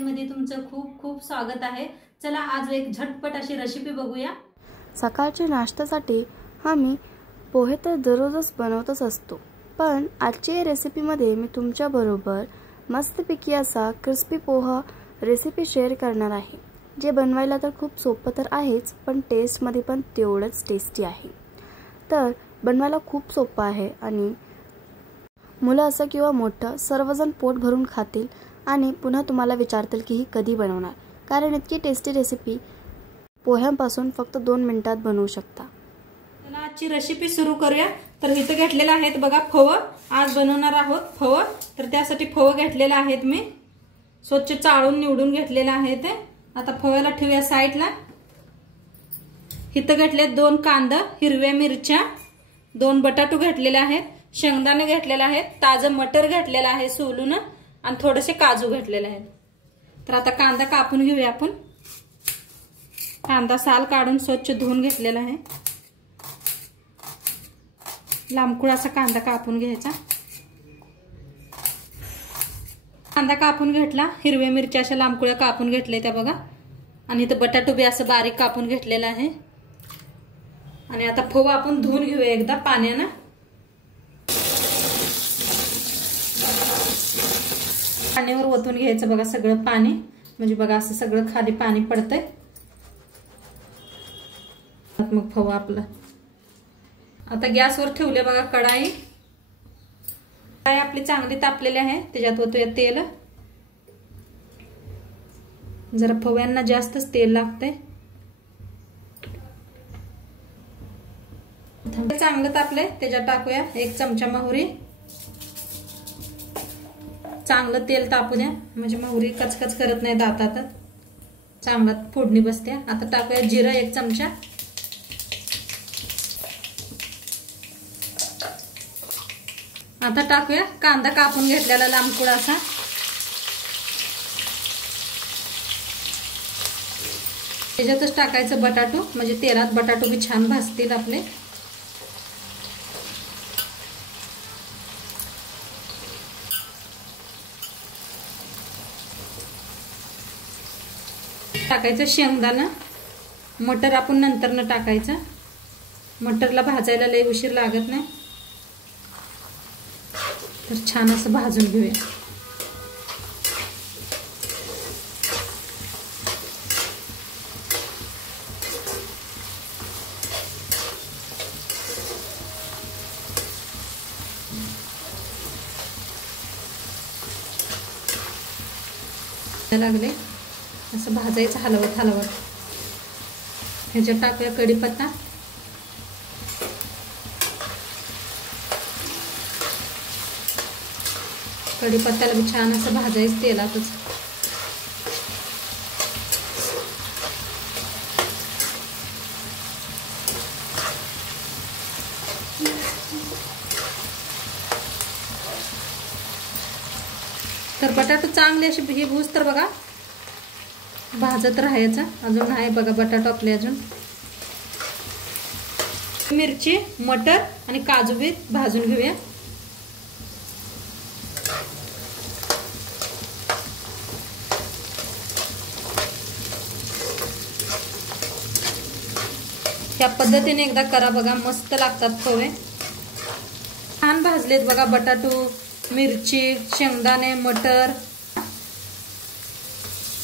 मध्ये तुमचं खूप खूप स्वागत आहे। चला आज एक झटपट अशी रेसिपी बघूया। सकाळच्या नाश्त्यासाठी आम्ही पोहे तर दररोजच बनवतच असतो, पण आजच्या रेसिपीमध्ये मी तुमच्याबरोबर मस्तपैकी असा क्रिस्पी पोहा रेसिपी शेअर करणार आहे, जे बनवायला तर खूप सोपं तर आहेच, पण टेस्टमध्ये पण तेवढंच टेस्टी आहे। तर बनवायला खूप सोपं आहे आणि मुलं असं किंवा मोठं सर्वजण पोट भरून खातील आणि पुन्हा तुम्हाला विचारतील की ही कधी बनवणार, कारण इतकी टेस्टी रेसिपी पोह्यांपासून फक्त 2 मिनिटात बनवू शकता। चला आजची रेसिपी सुरू करूया। तर इथे घेतलेले आहेत बघा फव, आज बनवणार आहोत फव। तर त्यासाठी फव घेतलेले आहेत, मी स्वच्छ चाळून निवडून घेतलेले आहेत। आता फव्याला ठेवूया साइडला। इथे घेतले 2 कांदा, हिरव्या मिरच्या, 2 बटाटू घेतलेले आहेत, शेंगदाणे घेतलेले आहेत, ताजं मटर घेतलेलं आहे सोलून आणि थोडेसे काजू घेतलेले आहेत। तर आता कांदा कापून घेऊया आपण। कांदा साल काढून स्वच्छ धुवून घेतलेला आहे। लांबकुळ असा कांदा कापून घ्यायचा। कांदा कापून घेतला, हिरव्या मिरच्या अशा लांबकुळ्या कापून घेतल्या त्या बघा, आणि इथे बटाटू बी असं बारीक कापून घेतलेला आहे। आणि आता फव आपण धुवून घेऊया एकदा पाण्याने। पाण्यावर ओतून घ्यायचं बघा सगळं पाणी, म्हणजे बघा असं सगळं खाली पाणी पडतंय। मग फव आपलं आता गॅसवर ठेवले बघा कढाई। कढाई आपली चांगली तापलेली आहे, त्याच्यात ओतूया तेल। जरा फव्यांना जास्तच तेल लागतंय। चांगलं तापले त्याच्यात टाकूया 1 चमचा मोहरी। चांगलं तेल तापू द्या, म्हणजे मोहरी कचकच करत नाही दातात, चांगला फोडणी बसते। आता टाकूया जिरं 1 चमचा। आता टाकूया कांदा कापून घेतलेला लांबकुळ असा। त्याच्यातच टाकायचं बटाटू, म्हणजे तेलात बटाटू बी छान भाजतील आपले। टाकायचं शेंगदाणा, मटर आपण नंतर टाकायचं। मटरला भाजायला लय उशीर लागत नाही, तर छान असं भाजून घेऊया। लागले असं भाजायचं हलवत हलवत। ह्याच्यात टाकूया कढीपत्ता। कढीपत्त्याला भी छान असं भाजायचं तेलातच। तर बटाटू चांगले असे हे भूज तर बघा भाजत राहायचं। अजून आहे बघा बटाटू आपले अजून। मिरची, मटर आणि काजू बी भाजून घेऊया। या पद्धतीने एकदा करा बघा, मस्त लागतात पोहे। छान भाजलेत बघा बटाटू, मिरची, शेंगदाणे, मटर।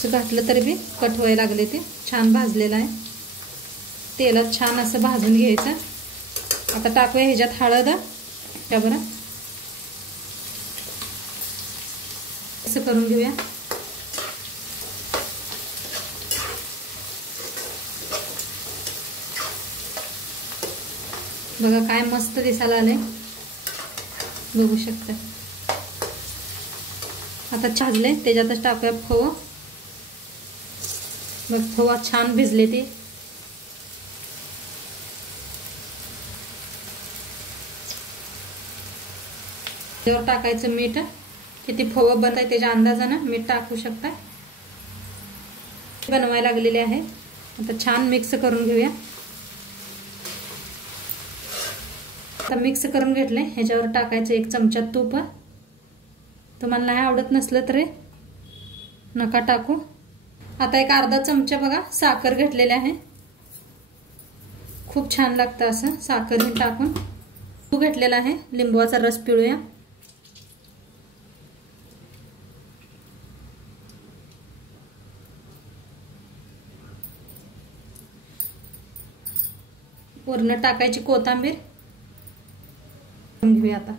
घातलं तरी बी कट व्हायला लागले, ते छान भाजलेलं आहे। तेलात छान असं भाजून घ्यायचं। आता टाकूया ह्याच्यात हळद, त्यावर असं करून घेऊया। बघा काय मस्त दिसायला आले, बघू शकता। आता भाजले त्याच्यातच टाकूया फव। बघ फव छान भिजले ते। त्यावर टाकायचं मीठ, किती फव बनत आहे त्याच्या अंदाजाने मीठ टाकू शकता। बनवायला लागलेले आहे, आता छान मिक्स करून घेऊया। आता मिक्स करून घेतले, ह्याच्यावर टाकायचं 1 चमचा तूप। तुम्हाला नाही आवडत नसलं तरी नका टाकू। आता एक अर्धा चमचा बघा साखर घेतलेले आहे, खूप छान लागतं असं साखर टाकून। लिंबू घेतलेला आहे, लिंबूचा रस पिळूया। वरून टाकायची कोथिंबीर घेऊया आता।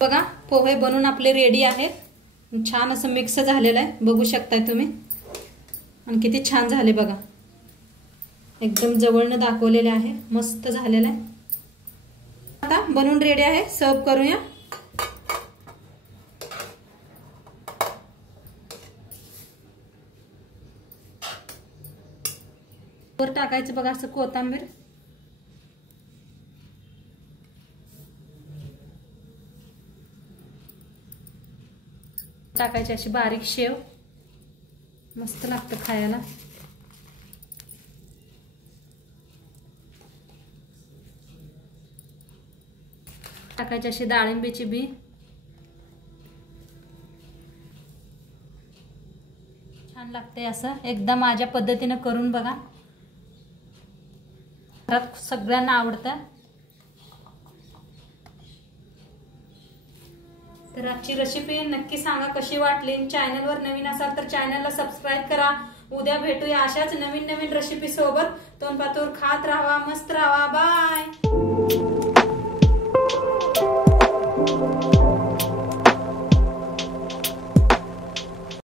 बघा पोहे बनवून आपले रेडी आहेत, छान असं मिक्स झालेलं आहे, बघू शकताय तुम्ही। आणि किती छान झाले बघा, एकदम जवळनं दाखवलेले आहे, मस्त झालेलं आहे। आता बनवून रेडी आहे, सर्व करूया। वर टाकायचं बघा असं कोथिंबीर। टाकायची अशी बारीक शेव, मस्त लागतं खायला। टाकायची अशी डाळिंबीची बी, छान लागते असं। एकदा माझ्या पद्धतीने करून बघा, घरात सगळ्यांना आवडतं। तर आजची रेसिपी नक्की सांगा कशी वाटली। चॅनलवर नवीन असाल तर चॅनलला सबस्क्राइब करा। उद्या भेटूया अशाच नवीन नवीन रेसिपी सोबत। तोंडपातूर खात राहा, मस्त राहा, बाय।